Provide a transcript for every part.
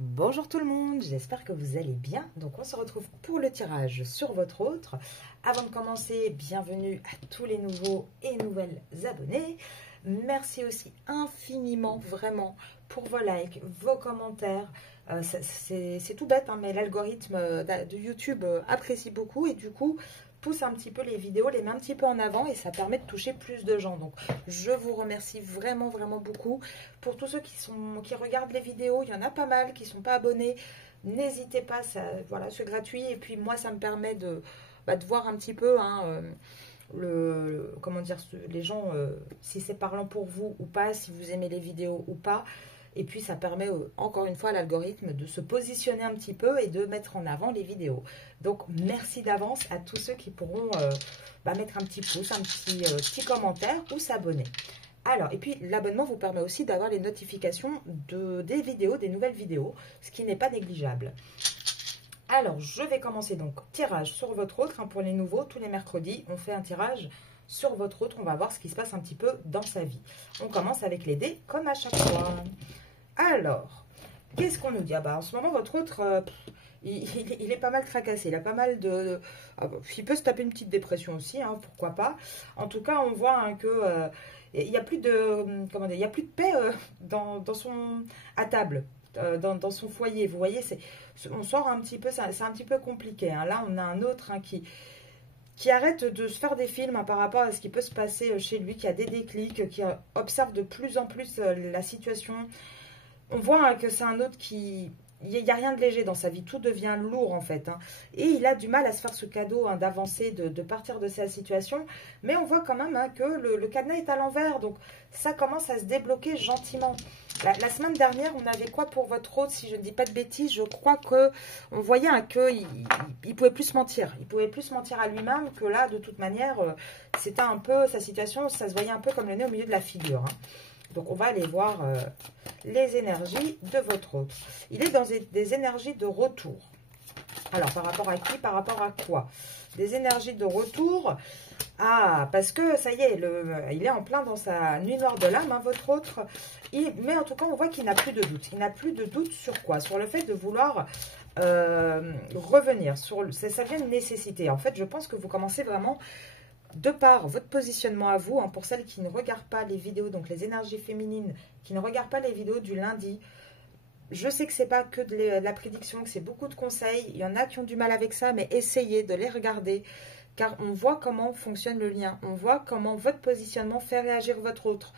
Bonjour tout le monde, j'espère que vous allez bien. Donc on se retrouve pour le tirage sur votre autre. Avant de commencer, bienvenue à tous les nouveaux et nouvelles abonnés. Merci aussi infiniment, vraiment, pour vos likes, vos commentaires. C'est tout bête, hein, mais l'algorithme de YouTube apprécie beaucoup et du coup pousse un petit peu les vidéos, les met un petit peu en avant et ça permet de toucher plus de gens. Donc je vous remercie vraiment beaucoup. Pour tous ceux qui regardent les vidéos, il y en a pas mal qui ne sont pas abonnés. N'hésitez pas, voilà, c'est gratuit et puis moi ça me permet de voir un petit peu hein, comment dire, les gens, si c'est parlant pour vous ou pas, si vous aimez les vidéos ou pas. Et puis ça permet encore une fois à l'algorithme de se positionner un petit peu et de mettre en avant les vidéos. Donc merci d'avance à tous ceux qui pourront mettre un petit pouce, un petit commentaire ou s'abonner. Alors, et puis l'abonnement vous permet aussi d'avoir les notifications des vidéos, des nouvelles vidéos, ce qui n'est pas négligeable. Alors, je vais commencer donc tirage sur votre autre. Hein, pour les nouveaux, tous les mercredis, on fait un tirage sur votre autre. On va voir ce qui se passe un petit peu dans sa vie. On commence avec les dés, comme à chaque fois. Alors, qu'est-ce qu'on nous dit? En ce moment, votre autre, il est pas mal tracassé. Il a pas mal de... il peut se taper une petite dépression aussi, hein, pourquoi pas. En tout cas, on voit hein, que... il n'y a plus de... Comment dire, il y a plus de paix à table. Dans son foyer, vous voyez, on sort un petit peu, c'est un petit peu compliqué. Hein. Là, on a un autre hein, qui arrête de se faire des films hein, par rapport à ce qui peut se passer chez lui, qui a des déclics, qui observe de plus en plus la situation. On voit hein, que c'est un autre qui... Il n'y a rien de léger dans sa vie, tout devient lourd en fait. Hein. Et il a du mal à se faire ce cadeau hein, d'avancer, de partir de sa situation. Mais on voit quand même hein, que le cadenas est à l'envers, donc ça commence à se débloquer gentiment. La semaine dernière, on avait quoi pour votre autre? Si je ne dis pas de bêtises, je crois que on voyait hein, qu'il ne pouvait plus se mentir. Il pouvait plus se mentir à lui-même que là, de toute manière, c'était un peu sa situation, ça se voyait un peu comme le nez au milieu de la figure. Hein. Donc, on va aller voir les énergies de votre autre. Il est dans des énergies de retour. Alors, par rapport à qui? Par rapport à quoi? Des énergies de retour. Ah, parce que ça y est, il est en plein dans sa nuit noire de l'âme, hein, votre autre. Mais en tout cas, on voit qu'il n'a plus de doute. Il n'a plus de doute sur quoi? Sur le fait de vouloir revenir. Ça vient de nécessité. En fait, je pense que vous commencez vraiment... De par votre positionnement à vous, hein, pour celles qui ne regardent pas les vidéos, donc les énergies féminines, qui ne regardent pas les vidéos du lundi, je sais que c'est pas que de la prédiction, que c'est beaucoup de conseils. Il y en a qui ont du mal avec ça, mais essayez de les regarder, car on voit comment fonctionne le lien. On voit comment votre positionnement fait réagir votre autre.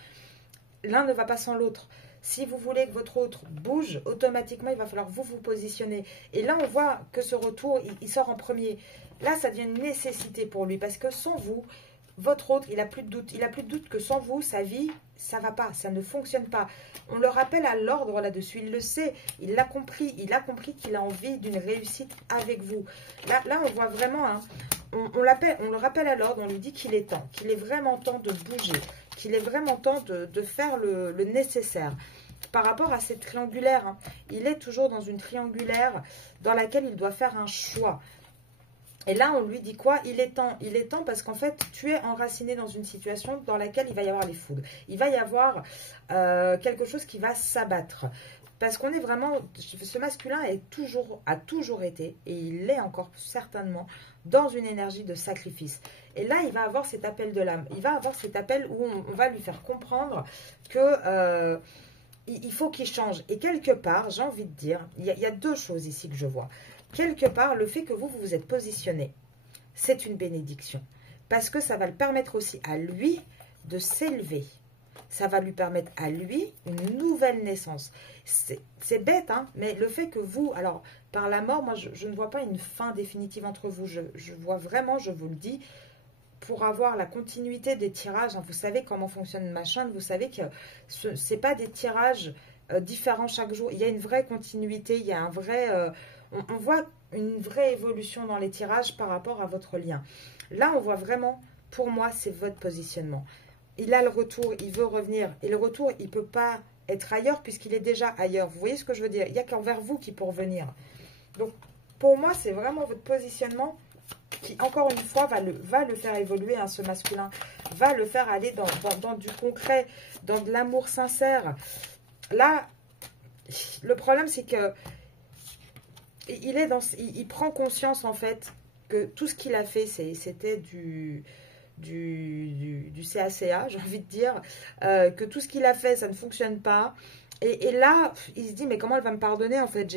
L'un ne va pas sans l'autre. Si vous voulez que votre autre bouge, automatiquement, il va falloir vous positionner. Et là, on voit que ce retour, il sort en premier. Là, ça devient une nécessité pour lui parce que sans vous, votre autre, il n'a plus de doute. Il n'a plus de doute que sans vous, sa vie, ça ne va pas, ça ne fonctionne pas. On le rappelle à l'ordre là-dessus. Il le sait, il l'a compris. Il a compris qu'il a envie d'une réussite avec vous. Là on voit vraiment, hein, on le rappelle à l'ordre, on lui dit qu'il est temps, qu'il est vraiment temps de bouger, qu'il est vraiment temps de faire le nécessaire. Par rapport à cette triangulaire, hein, il est toujours dans une triangulaire dans laquelle il doit faire un choix. Et là, on lui dit quoi? Il est temps parce qu'en fait, tu es enraciné dans une situation dans laquelle il va y avoir les foudres. Il va y avoir quelque chose qui va s'abattre. Parce qu'on est vraiment... Ce masculin a toujours été, et il l'est encore certainement, dans une énergie de sacrifice. Et là, il va avoir cet appel de l'âme. Il va avoir cet appel où on va lui faire comprendre que... il faut qu'il change. Et quelque part, j'ai envie de dire, il y a deux choses ici que je vois. Quelque part, le fait que vous vous êtes positionné, c'est une bénédiction. Parce que ça va le permettre aussi à lui de s'élever. Ça va lui permettre à lui une nouvelle naissance. C'est bête, hein, mais le fait que vous... Alors, par la mort, moi, je ne vois pas une fin définitive entre vous. Je vois vraiment, je vous le dis, pour avoir la continuité des tirages, hein, vous savez comment fonctionne ma chaîne, vous savez que ce n'est pas des tirages différents chaque jour. Il y a une vraie continuité, il y a un vrai... on voit une vraie évolution dans les tirages par rapport à votre lien. Là, on voit vraiment, pour moi, c'est votre positionnement. Il a le retour, il veut revenir. Et le retour, il ne peut pas être ailleurs puisqu'il est déjà ailleurs. Vous voyez ce que je veux dire? Il n'y a qu'envers vous qui peut revenir. Donc, pour moi, c'est vraiment votre positionnement qui, encore une fois, va le faire évoluer, hein, ce masculin. Va le faire aller dans du concret, dans de l'amour sincère. Là, le problème, c'est que il prend conscience, en fait, que tout ce qu'il a fait, c'était du CACA, j'ai envie de dire, que tout ce qu'il a fait, ça ne fonctionne pas. Et là, il se dit, mais comment elle va me pardonner? En fait,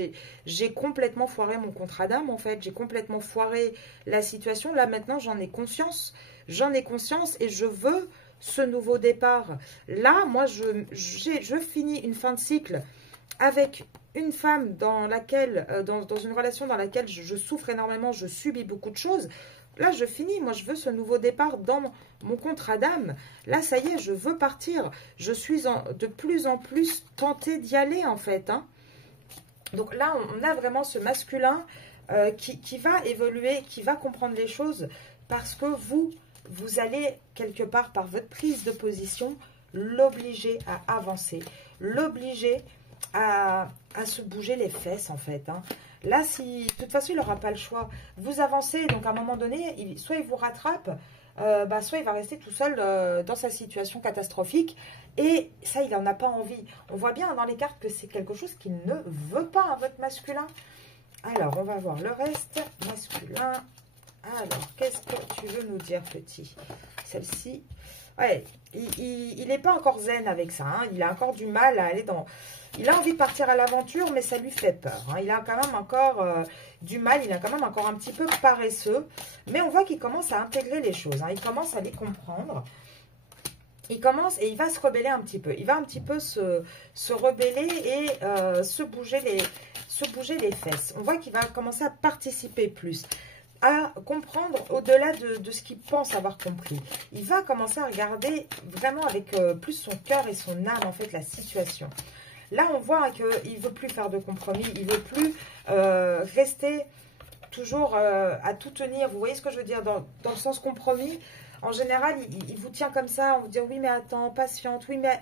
j'ai complètement foiré mon contrat d'âme, en fait. J'ai complètement foiré la situation. Là, maintenant, j'en ai conscience. J'en ai conscience et je veux ce nouveau départ. Là, moi, je finis une fin de cycle avec une femme dans laquelle, dans une relation dans laquelle je souffre énormément, je subis beaucoup de choses. Là, je finis. Moi, je veux ce nouveau départ dans mon contrat d'âme. Là, ça y est, je veux partir. Je suis de plus en plus tentée d'y aller, en fait. Hein. Donc là, on a vraiment ce masculin qui va évoluer, qui va comprendre les choses parce que vous allez, quelque part, par votre prise de position, l'obliger à avancer, l'obliger à se bouger les fesses, en fait. Hein. Là, de toute façon, il n'aura pas le choix. Vous avancez, donc à un moment donné, soit il vous rattrape, soit il va rester tout seul dans sa situation catastrophique. Et ça, il n'en a pas envie. On voit bien dans les cartes que c'est quelque chose qu'il ne veut pas, hein, votre masculin. Alors, on va voir le reste. Masculin. Alors, qu'est-ce que tu veux nous dire, petit? Celle-ci. Ouais, il n'est pas encore zen avec ça. Hein. Il a encore du mal à aller dans... Il a envie de partir à l'aventure, mais ça lui fait peur. Hein. Il a quand même encore du mal, il a quand même encore un petit peu paresseux. Mais on voit qu'il commence à intégrer les choses. Hein. Il commence à les comprendre. Il commence et il va se rebeller un petit peu. Il va un petit peu se rebeller et se bouger les fesses. On voit qu'il va commencer à participer plus, à comprendre au-delà de ce qu'il pense avoir compris. Il va commencer à regarder vraiment avec plus son cœur et son âme, en fait, la situation. Là, on voit qu'il ne veut plus faire de compromis, il ne veut plus rester toujours à tout tenir. Vous voyez ce que je veux dire dans le sens compromis? En général, il vous tient comme ça, on vous dit oui, mais attends, patiente, oui, mais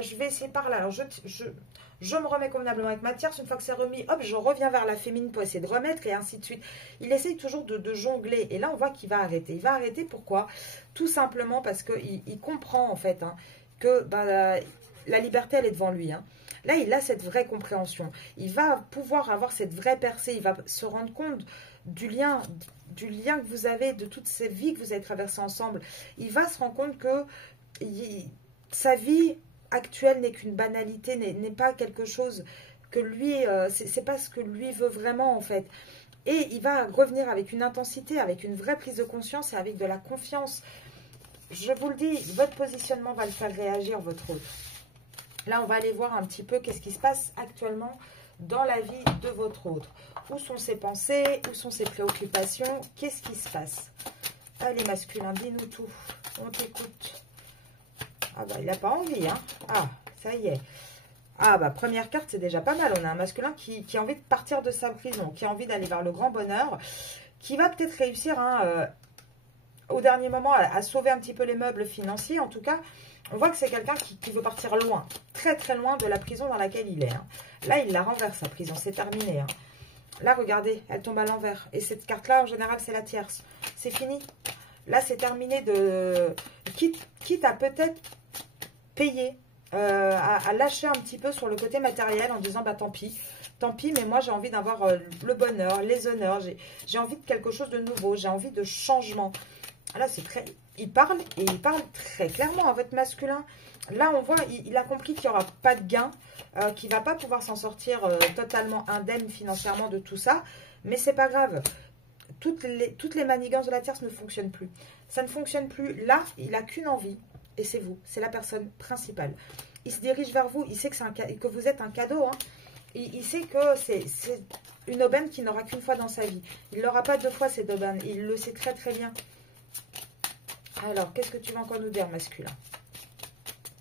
je vais essayer par là. Alors, je me remets convenablement avec ma tierce. Une fois que c'est remis, hop, je reviens vers la féminine pour essayer de remettre et ainsi de suite. Il essaye toujours de jongler. Et là, on voit qu'il va arrêter. Il va arrêter, pourquoi? Tout simplement parce qu'il comprend, en fait, hein, que la liberté, elle est devant lui. Hein. Là, il a cette vraie compréhension. Il va pouvoir avoir cette vraie percée. Il va se rendre compte du lien que vous avez, de toutes ces vies que vous avez traversées ensemble. Il va se rendre compte que sa vie actuelle n'est qu'une banalité, n'est pas quelque chose que lui, c'est pas ce que lui veut vraiment, en fait. Et il va revenir avec une intensité, avec une vraie prise de conscience et avec de la confiance. Je vous le dis, votre positionnement va le faire réagir, votre autre. Là, on va aller voir un petit peu qu'est-ce qui se passe actuellement dans la vie de votre autre. Où sont ses pensées? Où sont ses préoccupations? Qu'est-ce qui se passe? Allez, masculin, dis-nous tout. On t'écoute. Ah bah, il n'a pas envie, hein. Ah, ça y est. Ah bah, première carte, c'est déjà pas mal. On a un masculin qui a envie de partir de sa prison, qui a envie d'aller vers le grand bonheur, qui va peut-être réussir, hein, au dernier moment, à sauver un petit peu les meubles financiers. En tout cas, on voit que c'est quelqu'un qui veut partir loin, très très loin de la prison dans laquelle il est. Hein. Là, il la renverse, sa prison, c'est terminé. Hein. Là, regardez, elle tombe à l'envers. Et cette carte-là, en général, c'est la tierce. C'est fini. Là, c'est terminé de... Quitte à peut-être payer, à lâcher un petit peu sur le côté matériel en disant, bah tant pis, mais moi, j'ai envie d'avoir le bonheur, les honneurs. J'ai envie de quelque chose de nouveau. J'ai envie de changement. Là, c'est très... Il parle, et il parle très clairement à votre masculin. Là, on voit, il a compris qu'il n'y aura pas de gain, qu'il ne va pas pouvoir s'en sortir totalement indemne financièrement de tout ça. Mais c'est pas grave. Toutes les manigances de la tierce ne fonctionnent plus. Ça ne fonctionne plus. Là, il n'a qu'une envie, et c'est vous. C'est la personne principale. Il se dirige vers vous. Il sait que vous êtes un cadeau. Hein. Il sait que c'est une aubaine qu'il n'aura qu'une fois dans sa vie. Il n'aura pas deux fois cette aubaine. Il le sait très très bien. Alors, qu'est-ce que tu vas encore nous dire, masculin?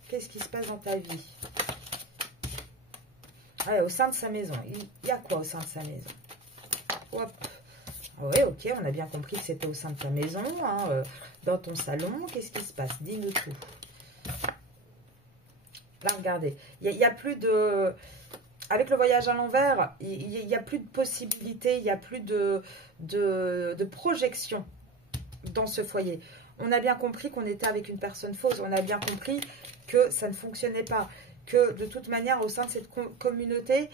Qu'est-ce qui se passe dans ta vie? Ouais, au sein de sa maison. Il y a quoi au sein de sa maison? Hop. Oui, ok, on a bien compris que c'était au sein de ta maison, hein, dans ton salon. Qu'est-ce qui se passe? Dis-nous tout. Là, regardez. Il n'y a plus de... Avec le voyage à l'envers, il n'y a plus de possibilités, il n'y a plus de projection dans ce foyer. On a bien compris qu'on était avec une personne fausse. On a bien compris que ça ne fonctionnait pas. que de toute manière, au sein de cette communauté,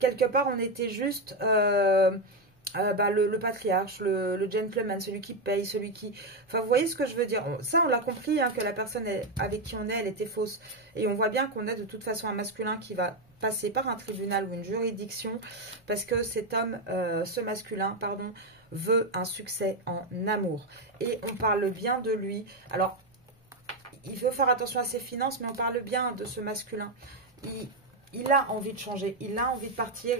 quelque part, on était juste le patriarche, le gentleman, celui qui paye, celui qui... Enfin, vous voyez ce que je veux dire? Ça, on l'a compris, hein, que la personne avec qui on est, elle était fausse. Et on voit bien qu'on a de toute façon un masculin qui va passer par un tribunal ou une juridiction parce que cet homme, ce masculin, pardon, veut un succès en amour. Et on parle bien de lui. Alors, il veut faire attention à ses finances, mais on parle bien de ce masculin. Il a envie de changer, il a envie de partir.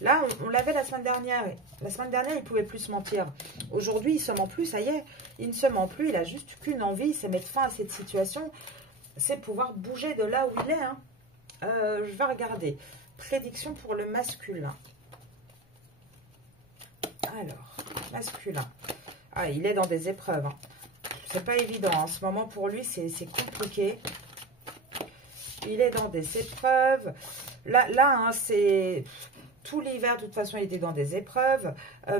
Là, on l'avait la semaine dernière. La semaine dernière, il ne pouvait plus se mentir. Aujourd'hui, il ne se ment plus, ça y est. Il ne se ment plus, il a juste qu'une envie, c'est mettre fin à cette situation. C'est pouvoir bouger de là où il est. Hein. Je vais regarder. Prédiction pour le masculin. Alors, masculin. Ah, il est dans des épreuves. Hein. C'est pas évident. En ce moment, pour lui, c'est compliqué. Il est dans des épreuves. Là hein, c'est... Tout l'hiver, de toute façon, il était dans des épreuves.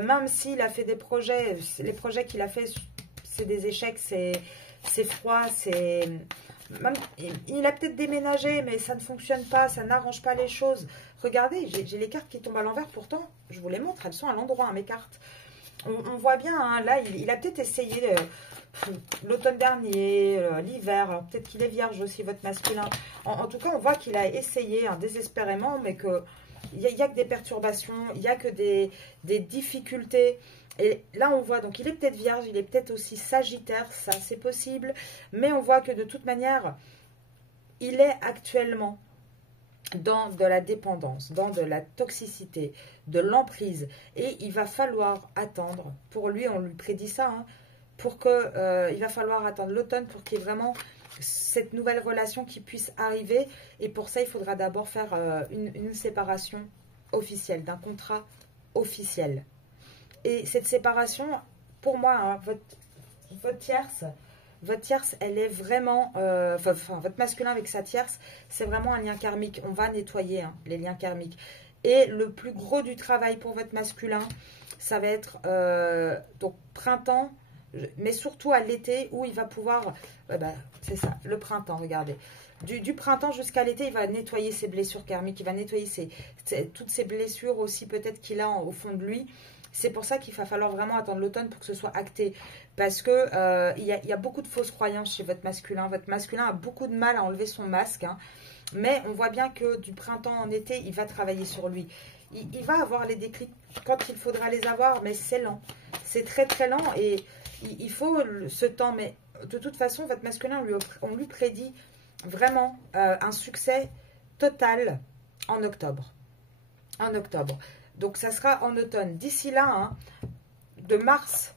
Même s'il a fait des projets, les projets qu'il a fait, c'est des échecs, c'est froid, c'est... Il a peut-être déménagé, mais ça ne fonctionne pas, ça n'arrange pas les choses. Regardez, j'ai les cartes qui tombent à l'envers, pourtant, je vous les montre, elles sont à l'endroit, hein, mes cartes. On voit bien, hein, là, il a peut-être essayé l'automne dernier, l'hiver, peut-être qu'il est vierge aussi, votre masculin. En tout cas, on voit qu'il a essayé hein, désespérément, mais que il n'y a que des perturbations, il n'y a que des difficultés. Et là, on voit, donc il est peut-être vierge, il est peut-être aussi sagittaire, ça c'est possible. Mais on voit que de toute manière, il est actuellement dans de la dépendance, dans de la toxicité, de l'emprise. Et il va falloir attendre, pour lui, on lui prédit ça, hein, il va falloir attendre l'automne pour qu'il y ait vraiment cette nouvelle relation qui puisse arriver. Et pour ça, il faudra d'abord faire une séparation officielle, d'un contrat officiel. Et cette séparation, pour moi, hein, votre tierce, elle est vraiment... votre masculin avec sa tierce, c'est vraiment un lien karmique. On va nettoyer hein, les liens karmiques. Et le plus gros du travail pour votre masculin, ça va être donc printemps, mais surtout à l'été où il va pouvoir... c'est ça, le printemps, regardez. Du printemps jusqu'à l'été, il va nettoyer ses blessures karmiques, il va nettoyer toutes ses blessures aussi peut-être qu'il a au fond de lui. C'est pour ça qu'il va falloir vraiment attendre l'automne pour que ce soit acté. Parce que il y a beaucoup de fausses croyances chez votre masculin. Votre masculin a beaucoup de mal à enlever son masque. Hein. Mais on voit bien que du printemps en été, il va travailler sur lui. Il va avoir les déclics quand il faudra les avoir, mais c'est lent. C'est très très lent et il faut ce temps. Mais de toute façon, votre masculin, on lui prédit vraiment un succès total en octobre. En octobre. Donc, ça sera en automne. D'ici là, hein, de mars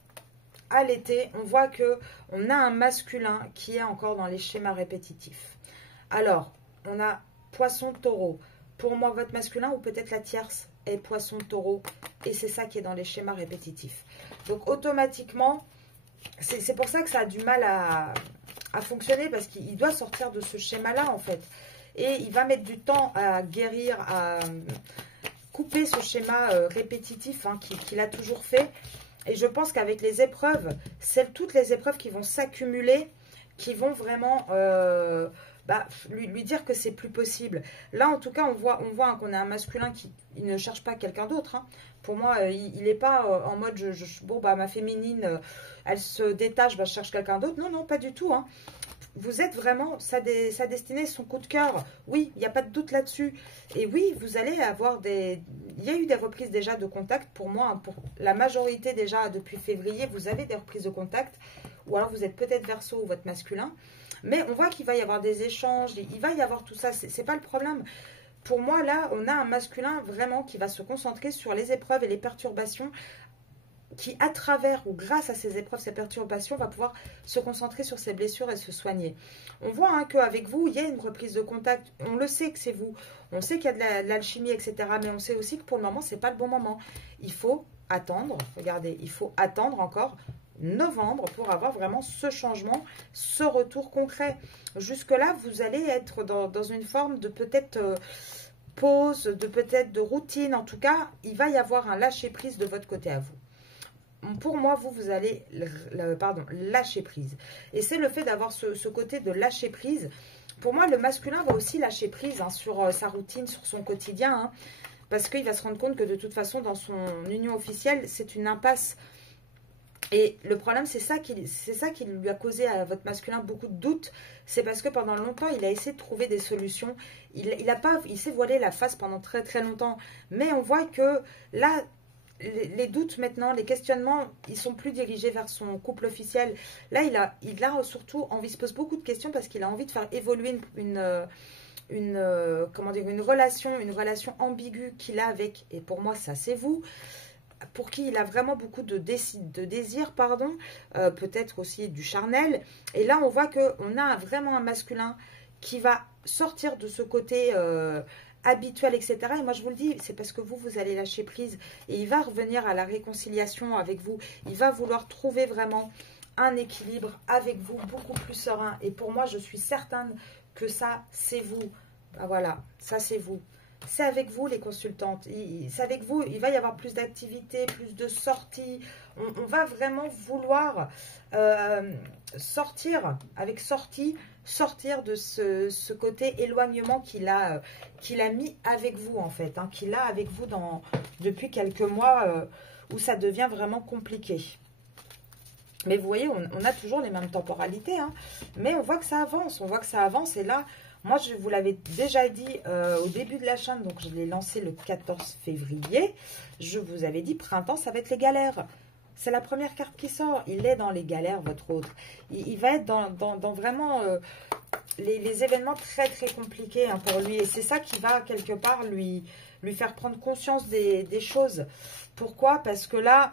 à l'été, on voit qu'on a un masculin qui est encore dans les schémas répétitifs. Alors, on a poisson-taureau. Pour moi, votre masculin ou peut-être la tierce est poisson-taureau. Et c'est ça qui est dans les schémas répétitifs. Donc, automatiquement, c'est pour ça que ça a du mal à fonctionner parce qu'il doit sortir de ce schéma-là, en fait. Et il va mettre du temps à guérir, à couper ce schéma répétitif hein, qu'il a toujours fait. Et je pense qu'avec les épreuves, toutes les épreuves qui vont s'accumuler, qui vont vraiment lui dire que c'est plus possible. Là, en tout cas, on voit hein, qu'on a un masculin qui il ne cherche pas quelqu'un d'autre. Hein. Pour moi, il n'est pas en mode, ma féminine, elle se détache, je cherche quelqu'un d'autre. Non, non, pas du tout. Hein. Vous êtes vraiment sa destinée, son coup de cœur. Oui, il n'y a pas de doute là-dessus. Et oui, vous allez avoir il y a eu des reprises déjà de contact pour moi. Hein, pour la majorité déjà depuis février, vous avez des reprises de contact. Ou alors vous êtes peut-être Verseau ou votre masculin. Mais on voit qu'il va y avoir des échanges. Il va y avoir tout ça. C'est pas le problème. Pour moi, là, on a un masculin vraiment qui va se concentrer sur les épreuves et les perturbations qui, à travers ou grâce à ces épreuves, ces perturbations, va pouvoir se concentrer sur ses blessures et se soigner. On voit hein, qu'avec vous, il y a une reprise de contact. On le sait que c'est vous. On sait qu'il y a de l'alchimie, etc. Mais on sait aussi que pour le moment, ce n'est pas le bon moment. Il faut attendre. Regardez, il faut attendre encore novembre pour avoir vraiment ce changement, ce retour concret. Jusque-là, vous allez être dans une forme de peut-être pause, de peut-être de routine. En tout cas, il va y avoir un lâcher-prise de votre côté à vous. pour moi, vous allez lâcher prise. Et c'est le fait d'avoir ce côté de lâcher prise. Pour moi, le masculin va aussi lâcher prise hein, sur sa routine, sur son quotidien. Hein, parce qu'il va se rendre compte que de toute façon, dans son union officielle, c'est une impasse. Et le problème, c'est ça qui lui a causé à votre masculin beaucoup de doutes. C'est parce que pendant longtemps, il a essayé de trouver des solutions. Il s'est voilé la face pendant très très longtemps. Mais on voit que là, les doutes maintenant, les questionnements, ils sont plus dirigés vers son couple officiel. Là, il a surtout envie, il se pose beaucoup de questions parce qu'il a envie de faire évoluer comment dire, une relation ambiguë qu'il a avec, et pour moi, ça c'est vous, pour qui il a vraiment beaucoup de désir, pardon, peut-être aussi du charnel. Et là, on voit qu'on a vraiment un masculin qui va sortir de ce côté habituel, etc. Et moi, je vous le dis, c'est parce que vous allez lâcher prise. Et il va revenir à la réconciliation avec vous. Il va vouloir trouver vraiment un équilibre avec vous, beaucoup plus serein. Et pour moi, je suis certaine que ça, c'est vous. Ah, voilà, ça, c'est vous. C'est avec vous les consultantes, c'est avec vous, il va y avoir plus d'activités, plus de sorties, on va vraiment vouloir sortir de ce côté éloignement qu'il a mis avec vous en fait, hein, qu'il a avec vous depuis quelques mois où ça devient vraiment compliqué. Mais vous voyez, on a toujours les mêmes temporalités, hein, mais on voit que ça avance, et là, moi, je vous l'avais déjà dit au début de la chaîne, donc je l'ai lancé le 14 février. Je vous avais dit, printemps, ça va être les galères. C'est la première carte qui sort. Il est dans les galères, votre autre. Il va être dans vraiment les événements très, très compliqués hein, pour lui. Et c'est ça qui va, quelque part, lui faire prendre conscience des choses. Pourquoi? Parce que là,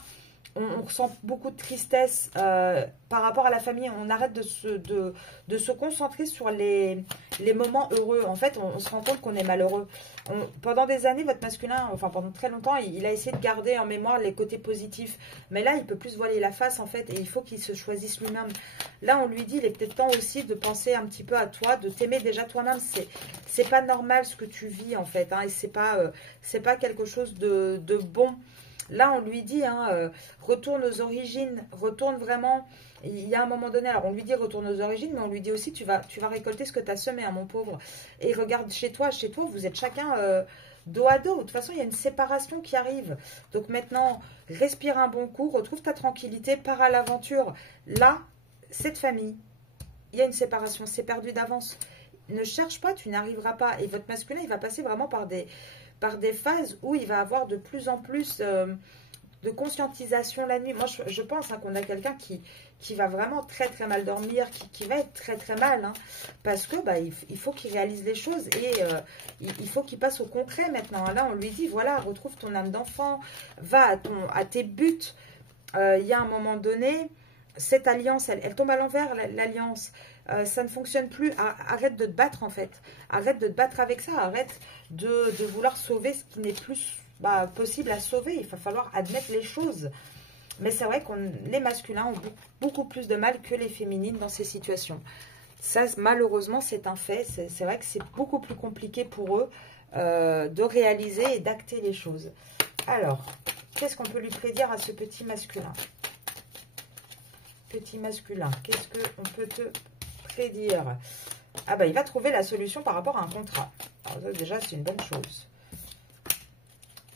on ressent beaucoup de tristesse par rapport à la famille. On arrête de se concentrer sur les moments heureux. En fait, on se rend compte qu'on est malheureux. Pendant des années, votre masculin, enfin pendant très longtemps, il a essayé de garder en mémoire les côtés positifs. Mais là, il peut plus se voiler la face, en fait, et il faut qu'il se choisisse lui-même. Là, on lui dit, il est peut-être temps aussi de penser un petit peu à toi, de t'aimer déjà toi-même. C'est pas normal ce que tu vis, en fait, hein, et c'est pas quelque chose de bon. Là, on lui dit, hein, retourne aux origines, retourne vraiment. Il y a un moment donné, alors on lui dit retourne aux origines, mais on lui dit aussi, tu vas récolter ce que tu as semé, hein, mon pauvre. Et regarde chez toi, vous êtes chacun dos à dos. De toute façon, il y a une séparation qui arrive. Donc maintenant, respire un bon coup, retrouve ta tranquillité, pars à l'aventure. Là, cette famille, il y a une séparation, c'est perdu d'avance. Ne cherche pas, tu n'arriveras pas. Et votre masculin, il va passer vraiment par des phases où il va avoir de plus en plus de conscientisation la nuit. Moi, je pense hein, qu'on a quelqu'un qui va vraiment très très mal dormir, qui va être très très mal, hein, parce que il faut qu'il réalise les choses et il faut qu'il passe au concret maintenant. Là, on lui dit, voilà, retrouve ton âme d'enfant, va à tes buts. Il y a un moment donné, cette alliance, elle tombe à l'envers, l'alliance. Ça ne fonctionne plus. Arrête de te battre en fait. Arrête de te battre avec ça. Arrête de vouloir sauver ce qui n'est plus possible à sauver. Il va falloir admettre les choses. Mais c'est vrai que les masculins ont beaucoup plus de mal que les féminines dans ces situations. Ça, malheureusement, c'est un fait. C'est vrai que c'est beaucoup plus compliqué pour eux de réaliser et d'acter les choses. Alors, qu'est-ce qu'on peut lui prédire à ce petit masculin? Petit masculin, qu'est-ce qu'on peut te prédire? Ah il va trouver la solution par rapport à un contrat. Alors ça, déjà, c'est une bonne chose.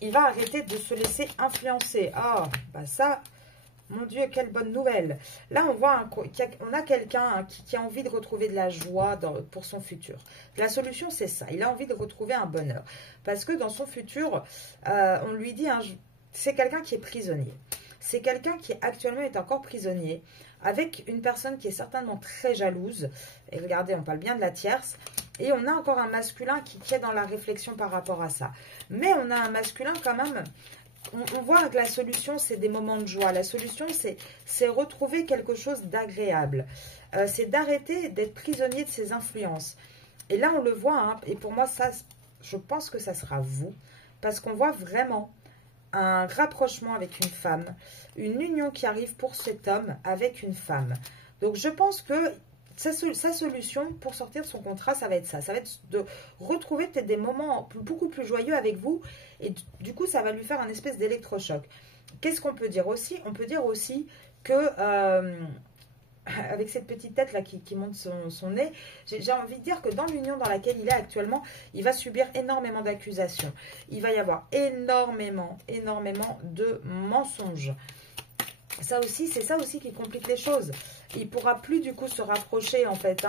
Il va arrêter de se laisser influencer. Ah, ça, mon Dieu, quelle bonne nouvelle. Là, on voit on a quelqu'un qui a envie de retrouver de la joie pour son futur. La solution, c'est ça. Il a envie de retrouver un bonheur. Parce que dans son futur, on lui dit, hein, c'est quelqu'un qui est prisonnier. C'est quelqu'un qui actuellement est encore prisonnier, avec une personne qui est certainement très jalouse. Et regardez, on parle bien de la tierce. Et on a encore un masculin qui est dans la réflexion par rapport à ça. Mais on a un masculin quand même. On voit que la solution, c'est des moments de joie. La solution, c'est retrouver quelque chose d'agréable. C'est d'arrêter d'être prisonnier de ses influences. Et là, on le voit. Hein, et pour moi, ça, je pense que ça sera vous. Parce qu'on voit vraiment un rapprochement avec une femme, une union qui arrive pour cet homme avec une femme. Donc je pense que sa solution pour sortir de son contrat, ça va être ça. Ça va être de retrouver peut-être des moments beaucoup plus joyeux avec vous. Et du coup, ça va lui faire un espèce d'électrochoc. Qu'est-ce qu'on peut dire aussi? On peut dire aussi que, avec cette petite tête là qui monte son nez, j'ai envie de dire que dans l'union dans laquelle il est actuellement, il va subir énormément d'accusations. Il va y avoir énormément de mensonges. Ça aussi, c'est ça aussi qui complique les choses. Il ne pourra plus du coup se rapprocher en fait.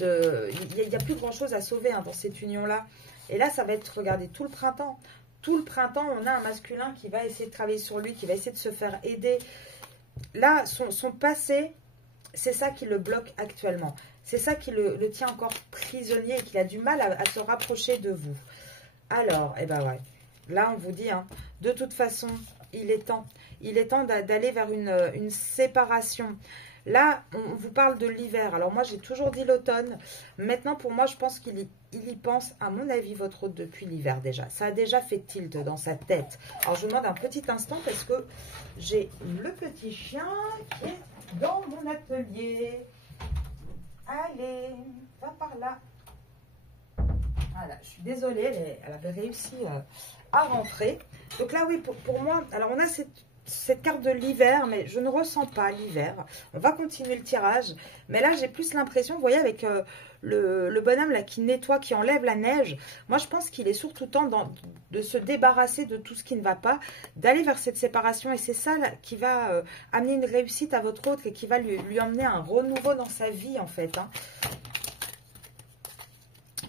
Il n'y a plus grand chose à sauver dans cette union-là. Et là, ça va être, regardez, tout le printemps. Tout le printemps, on a un masculin qui va essayer de travailler sur lui, qui va essayer de se faire aider. Là, son passé, c'est ça qui le bloque actuellement. C'est ça qui le tient encore prisonnier et qu'il a du mal à se rapprocher de vous. Alors, eh ben ouais. Là, on vous dit, de toute façon, il est temps. Il est temps d'aller vers une séparation. Là, on vous parle de l'hiver. Alors moi, j'ai toujours dit l'automne. Maintenant, pour moi, je pense qu'il y pense, à mon avis, votre hôte depuis l'hiver déjà. Ça a déjà fait tilt dans sa tête. Alors, je vous demande un petit instant parce que j'ai le petit chien qui est dans mon atelier. Allez, va par là. Voilà, je suis désolée, elle avait réussi à rentrer. Donc là, oui, pour moi, alors on a cette carte de l'hiver, mais je ne ressens pas l'hiver. On va continuer le tirage. Mais là, j'ai plus l'impression, vous voyez, avec le bonhomme là qui nettoie, qui enlève la neige. Moi, je pense qu'il est surtout temps de se débarrasser de tout ce qui ne va pas, d'aller vers cette séparation. Et c'est ça là, qui va amener une réussite à votre autre et qui va lui emmener un renouveau dans sa vie, en fait.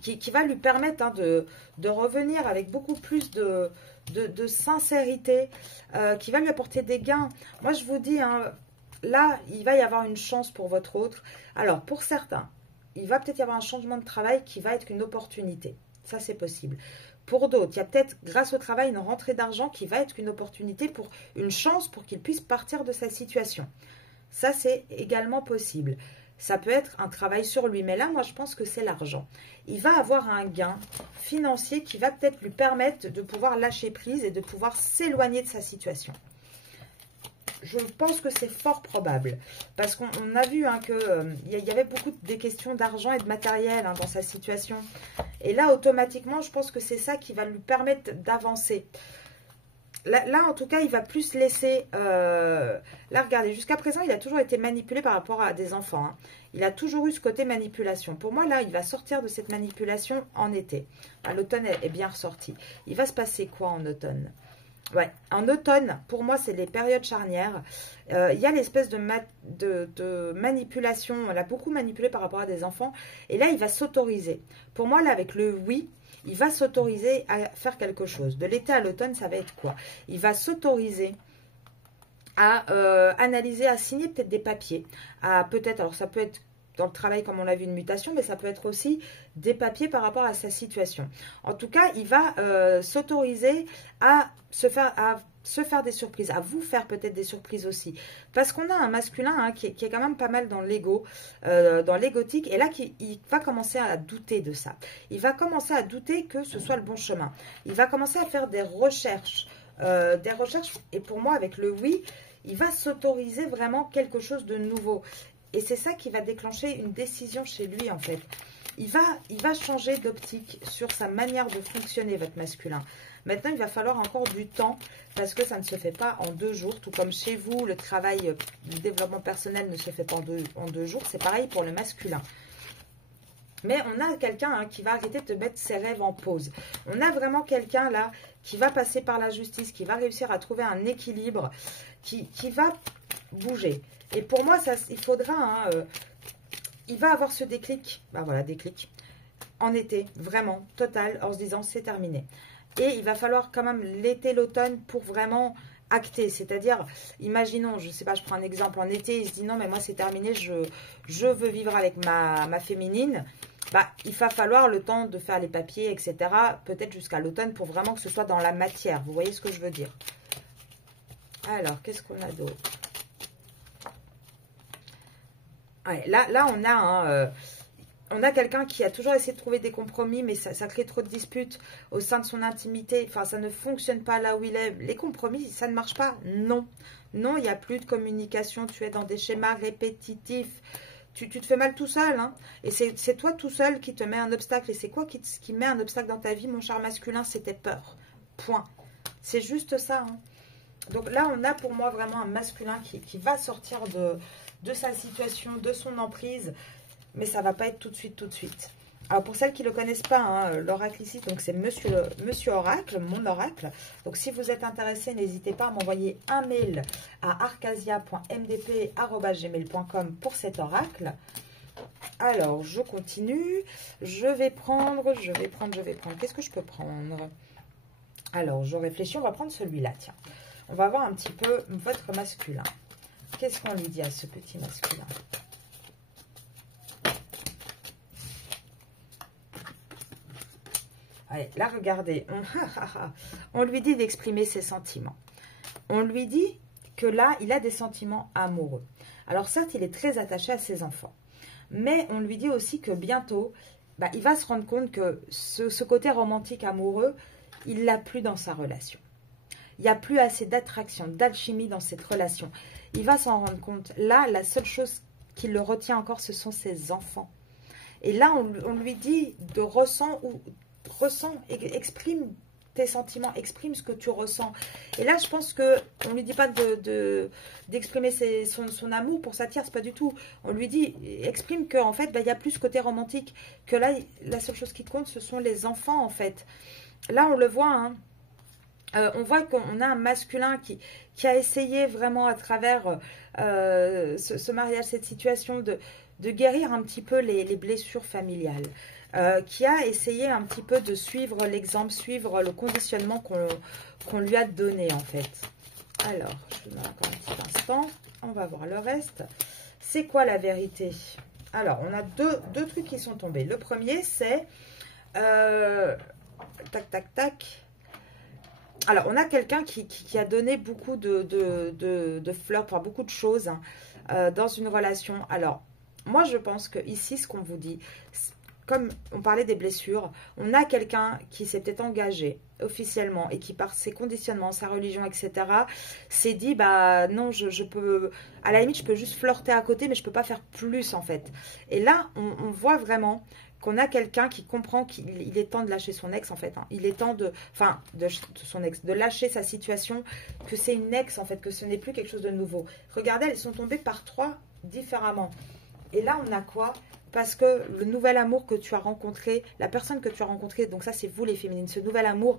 Qui va lui permettre de revenir avec beaucoup plus de sincérité, qui va lui apporter des gains. Moi, je vous dis, là, il va y avoir une chance pour votre autre. Alors, pour certains, il va peut-être y avoir un changement de travail qui va être une opportunité. Ça, c'est possible. Pour d'autres, il y a peut-être, grâce au travail, une rentrée d'argent qui va être une opportunité, pour une chance pour qu'il puisse partir de sa situation. Ça, c'est également possible. Ça peut être un travail sur lui. Mais là, moi, je pense que c'est l'argent. Il va avoir un gain financier qui va peut-être lui permettre de pouvoir lâcher prise et de pouvoir s'éloigner de sa situation. Je pense que c'est fort probable. Parce qu'on a vu qu'il y avait beaucoup des questions d'argent et de matériel dans sa situation. Et là, automatiquement, je pense que c'est ça qui va lui permettre d'avancer. Là, en tout cas, il va plus laisser... là, regardez, jusqu'à présent, il a toujours été manipulé par rapport à des enfants. Il a toujours eu ce côté manipulation. Pour moi, là, il va sortir de cette manipulation en été. L'automne est bien ressorti. Il va se passer quoi en automne? Ouais, en automne, pour moi, c'est les périodes charnières. Il y a l'espèce de manipulation. On l'a beaucoup manipulé par rapport à des enfants. Et là, il va s'autoriser. Pour moi, là, avec le oui... il va s'autoriser à faire quelque chose. De l'été à l'automne, ça va être quoi? Il va s'autoriser à analyser, à signer peut-être des papiers. Alors ça peut être dans le travail comme on l'a vu une mutation, mais ça peut être aussi des papiers par rapport à sa situation. En tout cas, il va s'autoriser à se faire des surprises, à vous faire peut-être des surprises aussi. Parce qu'on a un masculin qui est quand même pas mal dans l'ego, dans l'égotique, et là, il va commencer à douter de ça. Il va commencer à douter que ce soit le bon chemin. Il va commencer à faire des recherches, et pour moi, avec le oui, il va s'autoriser vraiment quelque chose de nouveau. Et c'est ça qui va déclencher une décision chez lui, en fait. Il va changer d'optique sur sa manière de fonctionner, votre masculin. Maintenant, il va falloir encore du temps parce que ça ne se fait pas en 2 jours. Tout comme chez vous, le travail du développement personnel ne se fait pas en deux jours. C'est pareil pour le masculin. Mais on a quelqu'un qui va arrêter de mettre ses rêves en pause. On a vraiment quelqu'un là qui va passer par la justice, qui va réussir à trouver un équilibre, qui va bouger. Et pour moi, il faudra... il va avoir ce déclic. Ben voilà, déclic. En été, vraiment, total, en se disant c'est terminé. Et il va falloir quand même l'été, l'automne pour vraiment acter. C'est-à-dire, imaginons, je ne sais pas, je prends un exemple, en été, il se dit non, mais moi c'est terminé, je veux vivre avec ma féminine. Bah, il va falloir le temps de faire les papiers, etc. Peut-être jusqu'à l'automne pour vraiment que ce soit dans la matière. Vous voyez ce que je veux dire? Alors, qu'est-ce qu'on a d'autre? Ouais, là, on a quelqu'un qui a toujours essayé de trouver des compromis, mais ça crée trop de disputes au sein de son intimité. Enfin, ça ne fonctionne pas là où il est. Les compromis, ça ne marche pas. Non. Non, il n'y a plus de communication. Tu es dans des schémas répétitifs. Tu te fais mal tout seul. Et c'est toi tout seul qui te met un obstacle. Et c'est quoi qui met un obstacle dans ta vie, mon cher masculin? C'est tes peurs. Point. C'est juste ça. Donc là, on a pour moi vraiment un masculin qui va sortir de sa situation, de son emprise. Mais ça ne va pas être tout de suite, tout de suite. Alors pour celles qui ne le connaissent pas, hein, l'oracle ici, donc c'est Monsieur Oracle, mon oracle. Donc si vous êtes intéressé, n'hésitez pas à m'envoyer un mail à arcasia.mdp@gmail.com pour cet oracle. Alors je continue. Je vais prendre. Qu'est-ce que je peux prendre? Alors je réfléchis, on va prendre celui-là, tiens. On va voir un petit peu votre masculin. Qu'est-ce qu'on lui dit à ce petit masculin? Allez, là, regardez, on lui dit d'exprimer ses sentiments. On lui dit que là, il a des sentiments amoureux. Alors certes, il est très attaché à ses enfants. Mais on lui dit aussi que bientôt, il va se rendre compte que ce côté romantique amoureux, il ne l'a plus dans sa relation. Il n'y a plus assez d'attraction, d'alchimie dans cette relation. Il va s'en rendre compte. Là, la seule chose qui le retient encore, ce sont ses enfants. Et là, on lui dit de ressent, exprime tes sentiments, exprime ce que tu ressens. Et là, je pense qu'on ne lui dit pas d'exprimer son amour pour sa tierce, pas du tout. On lui dit, exprime qu'en fait, il y a plus ce côté romantique, que là, la seule chose qui compte, ce sont les enfants, en fait. Là, on le voit, hein. On voit qu'on a un masculin qui a essayé vraiment à travers ce mariage, cette situation, de guérir un petit peu les blessures familiales. Qui a essayé un petit peu de suivre l'exemple, suivre le conditionnement qu'on lui a donné en fait. Alors, je vous donne encore un petit instant, on va voir le reste. C'est quoi la vérité? Alors, on a deux trucs qui sont tombés. Le premier, c'est... tac, tac, tac. Alors, on a quelqu'un qui a donné beaucoup de fleurs, enfin beaucoup de choses hein, dans une relation. Alors, moi, je pense que ici, ce qu'on vous dit... Comme on parlait des blessures, on a quelqu'un qui s'est peut-être engagé officiellement et qui par ses conditionnements, sa religion, etc., s'est dit, non, je peux, à la limite, je peux juste flirter à côté, mais je ne peux pas faire plus en fait. Et là, on voit vraiment qu'on a quelqu'un qui comprend qu'il est temps de lâcher son ex en fait. Hein. Il est temps de son ex, de lâcher sa situation, que c'est une ex en fait, que ce n'est plus quelque chose de nouveau. Regardez, elles sont tombées par 3 différemment. Et là, on a quoi? Parce que le nouvel amour que tu as rencontré, la personne que tu as rencontrée, donc ça c'est vous les féminines, ce nouvel amour,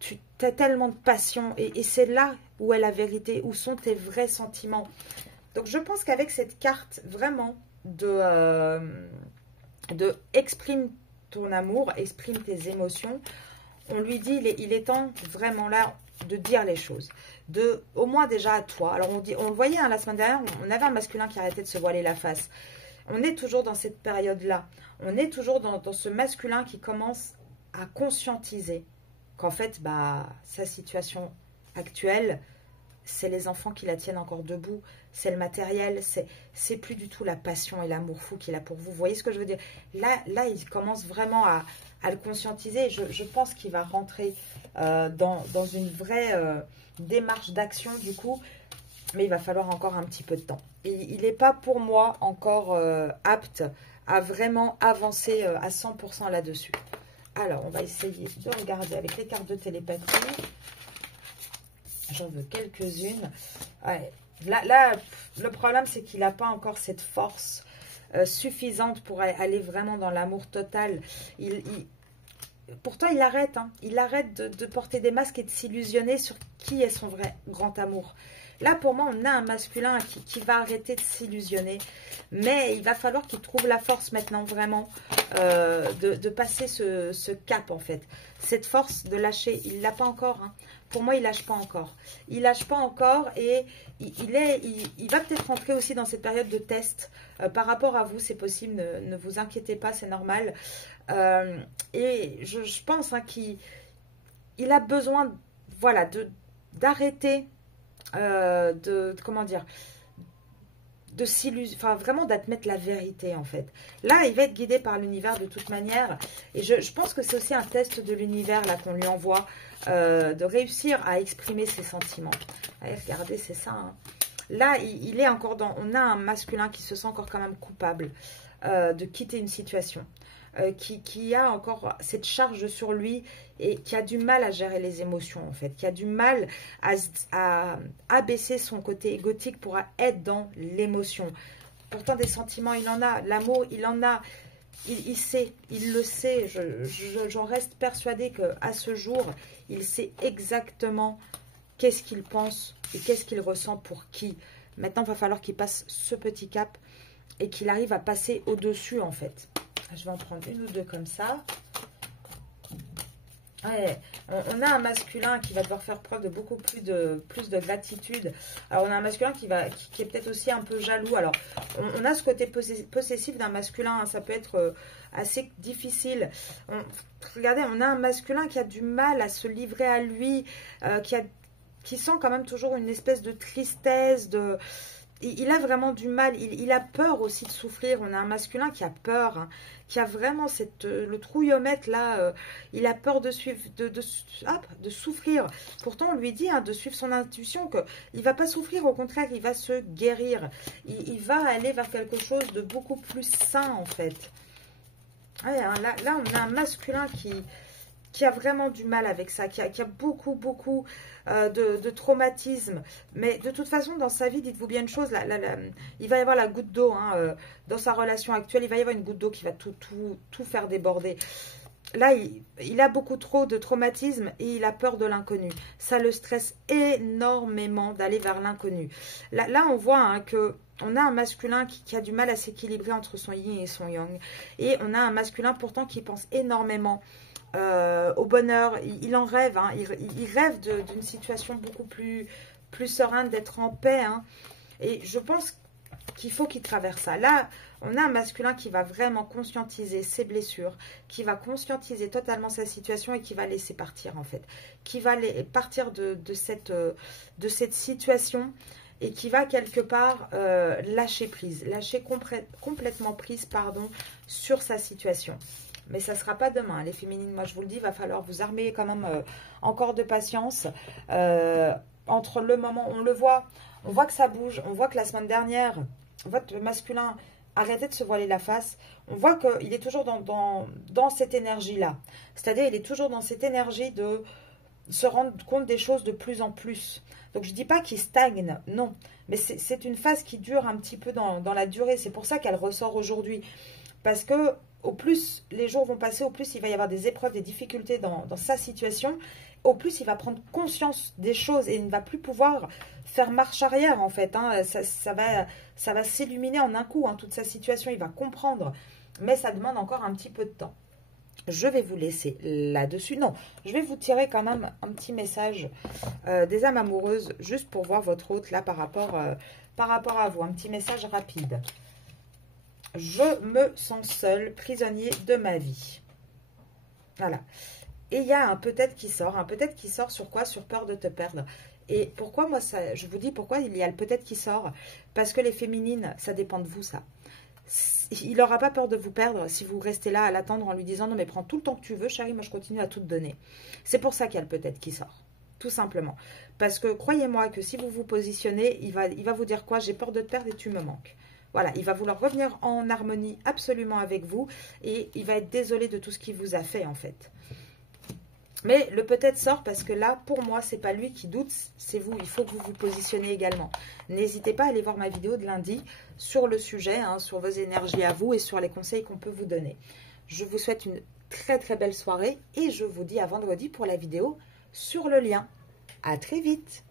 tu as tellement de passion et c'est là où est la vérité, où sont tes vrais sentiments. Donc je pense qu'avec cette carte vraiment de exprime ton amour, exprime tes émotions, on lui dit il est temps vraiment là de dire les choses, au moins déjà à toi. Alors on le voyait hein, la semaine dernière, on avait un masculin qui arrêtait de se voiler la face. On est toujours dans cette période-là. On est toujours dans ce masculin qui commence à conscientiser qu'en fait, sa situation actuelle, c'est les enfants qui la tiennent encore debout, c'est le matériel, c'est plus du tout la passion et l'amour fou qu'il a pour vous. Vous voyez ce que je veux dire? Là, il commence vraiment à le conscientiser. Je pense qu'il va rentrer dans une vraie démarche d'action du coup. Mais il va falloir encore un petit peu de temps. Et il n'est pas pour moi encore apte à vraiment avancer à 100% là-dessus. Alors, on va essayer de regarder avec les cartes de télépathie. J'en veux quelques-unes. Ouais. Là, le problème, c'est qu'il n'a pas encore cette force suffisante pour aller vraiment dans l'amour total. Pourtant, il arrête. Hein. Il arrête de porter des masques et de s'illusionner sur qui est son vrai grand amour. Là, pour moi, on a un masculin qui va arrêter de s'illusionner. Mais il va falloir qu'il trouve la force maintenant, vraiment, de passer ce cap, en fait. Cette force de lâcher, il ne l'a pas encore. Hein. Pour moi, il ne lâche pas encore. Il ne lâche pas encore et il va peut-être rentrer aussi dans cette période de test. Par rapport à vous, c'est possible, ne vous inquiétez pas, c'est normal. Et je pense hein, qu'il a besoin voilà, d'arrêter... comment dire, de s'illusionner, enfin vraiment d'admettre la vérité en fait. Là, il va être guidé par l'univers de toute manière et je pense que c'est aussi un test de l'univers là qu'on lui envoie, de réussir à exprimer ses sentiments. Allez, regardez, c'est ça. Hein. Là, il est encore on a un masculin qui se sent encore quand même coupable de quitter une situation. qui a encore cette charge sur lui et qui a du mal à gérer les émotions en fait, qui a du mal à abaisser son côté égotique pour être dans l'émotion. Pourtant des sentiments il en a, l'amour il en a, il sait, il le sait, j'en reste persuadée qu'à ce jour, il sait exactement qu'est-ce qu'il pense et qu'est-ce qu'il ressent pour qui. Maintenant, il va falloir qu'il passe ce petit cap et qu'il arrive à passer au-dessus, en fait. Je vais en prendre une ou deux comme ça. Ouais, on a un masculin qui va devoir faire preuve de beaucoup plus de gratitude. Alors, on a un masculin qui est peut-être aussi un peu jaloux. Alors, on a ce côté possessif d'un masculin. Hein, ça peut être assez difficile. Regardez, on a un masculin qui a du mal à se livrer à lui, qui sent quand même toujours une espèce de tristesse, il a vraiment du mal, il a peur aussi de souffrir. On a un masculin qui a peur, hein, qui a vraiment le trouillomètre là, il a peur de suivre, de souffrir. Pourtant, on lui dit hein, de suivre son intuition, qu'il ne va pas souffrir, au contraire, il va se guérir. Il va aller vers quelque chose de beaucoup plus sain en fait. Ouais, hein, là, on a un masculin qui a vraiment du mal avec ça, qui a beaucoup de traumatisme. Mais de toute façon, dans sa vie, dites-vous bien une chose, il va y avoir la goutte d'eau hein, dans sa relation actuelle, il va y avoir une goutte d'eau qui va tout faire déborder. Là, il a beaucoup trop de traumatisme et il a peur de l'inconnu. Ça le stresse énormément d'aller vers l'inconnu. Là, on voit hein, que on a un masculin qui a du mal à s'équilibrer entre son yin et son yang. Et on a un masculin pourtant qui pense énormément au bonheur, il en rêve, hein, il rêve d'une situation beaucoup plus sereine, d'être en paix. Hein, et je pense qu'il faut qu'il traverse ça. Là, on a un masculin qui va vraiment conscientiser ses blessures, qui va conscientiser totalement sa situation et qui va laisser partir en fait. Qui va partir de cette situation et qui va quelque part lâcher prise, lâcher complètement prise sur sa situation. Mais ça ne sera pas demain, les féminines, moi je vous le dis, il va falloir vous armer quand même encore de patience. Entre le moment, on voit que ça bouge, on voit que la semaine dernière, votre masculin arrêtait de se voiler la face, on voit qu'il est toujours dans cette énergie-là. C'est-à-dire, il est toujours dans cette énergie de se rendre compte des choses de plus en plus. Donc je ne dis pas qu'il stagne, non, mais c'est une phase qui dure un petit peu dans la durée, c'est pour ça qu'elle ressort aujourd'hui. Parce que au plus les jours vont passer, au plus il va y avoir des épreuves, des difficultés dans sa situation. Au plus il va prendre conscience des choses et il ne va plus pouvoir faire marche arrière en fait. Hein. Ça va s'illuminer en un coup, hein, toute sa situation, il va comprendre. Mais ça demande encore un petit peu de temps. Je vais vous laisser là-dessus. Non, je vais vous tirer quand même un petit message des âmes amoureuses, juste pour voir votre hôte là par rapport à vous. Un petit message rapide. Je me sens seul, prisonnier de ma vie. Voilà. Et il y a un peut-être qui sort. Un peut-être qui sort sur quoi? Sur peur de te perdre. Et pourquoi moi, je vous dis pourquoi il y a le peut-être qui sort. Parce que les féminines, ça dépend de vous, ça. Il n'aura pas peur de vous perdre si vous restez là à l'attendre en lui disant « Non, mais prends tout le temps que tu veux, chérie, moi je continue à tout te donner. » C'est pour ça qu'il y a le peut-être qui sort. Tout simplement. Parce que croyez-moi que si vous vous positionnez, il va vous dire quoi? J'ai peur de te perdre et tu me manques. Voilà, il va vouloir revenir en harmonie absolument avec vous et il va être désolé de tout ce qu'il vous a fait en fait. Mais le peut-être sort parce que là, pour moi, c'est pas lui qui doute, c'est vous. Il faut que vous vous positionnez également. N'hésitez pas à aller voir ma vidéo de lundi sur le sujet, hein, sur vos énergies à vous et sur les conseils qu'on peut vous donner. Je vous souhaite une très très belle soirée et je vous dis à vendredi pour la vidéo sur le lien. À très vite.